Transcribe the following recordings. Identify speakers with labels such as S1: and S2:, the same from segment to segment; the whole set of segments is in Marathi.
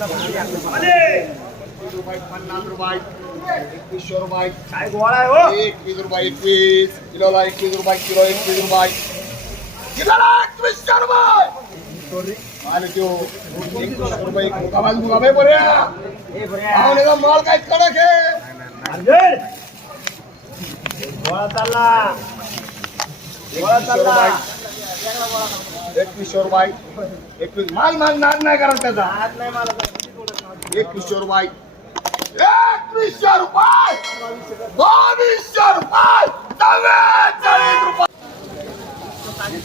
S1: एकवीस रुपये पन्नास रुपये एकवीसशे रुपये
S2: काय गोळा आहे हो
S1: एकवीस रुपये एकवीस किलोला एकवीस रुपये किलो एकवीस रुपये किलोला एकवीसशे रुपये आणि त्यो एकवीस रुपये मुकाबाज मुकाबे बऱ्या
S2: हे बऱ्या.
S1: पाहुण्याचा माल काय कडक आहे
S2: अर्जुन! गोळा चालला गोळा
S1: एकवीसशे
S2: चालला
S1: रुपये एकवीसशे रुपये एकवीस माल माल नाद नाही करत त्याचा.
S2: आज नाही मला
S1: एकवीसशे रुपये एकवीसशे रुपये बावीसशे रुपये नव्वेचाळीस रुपये.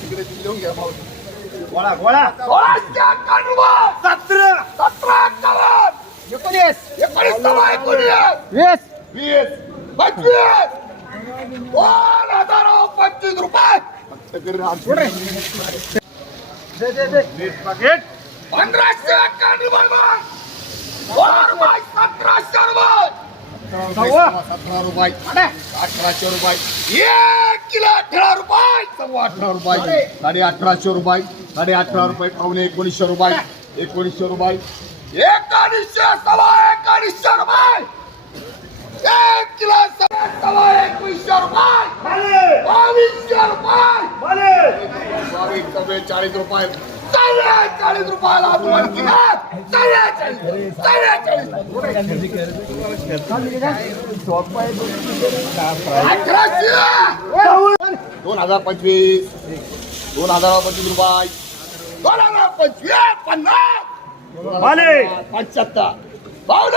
S1: तिकडे लिहून घ्या भाऊ.
S2: गोळा गोळा.
S1: सोळाशे अठ्ठावन्न रुपये
S2: सतरा.
S1: सतरा अठ्ठावन्न
S2: एकोणीस.
S1: एकोणीस सव्वा एकोणीस.
S2: वीस.
S1: वीस. पंचवीस. दोन हजार पंचवीस रुपये. पंधराशे अठ्ठावन्न रुपये मग. रुपये सतराशे रुपये
S2: सव्वा.
S1: सतरा रुपये अठराशे रुपये एक किलो अठरा रुपये सव्वा अठरा रुपये साडे अठराशे रुपये साडे अठरा रुपये पावणे एकोणीसशे रुपये एकोणीसशे रुपये एकोणीसशे सव्वा एकोणीसशे रुपये एक किलो सव्वा सव्वा एकवीसशे रुपये
S2: खाली
S1: बावीसशे रुपये
S2: खाली
S1: चव्वेचाळीस रुपये. चव्वेचाळीस रुपयाला चव्वेचाळीस चव्वेचाळीस अठराशे. दोन हजार पंचवीस. दोन हजार पंचवीस रुपये. दोन हजार पंचवीस. पन्नास. पंच्याहत्तर. रुपये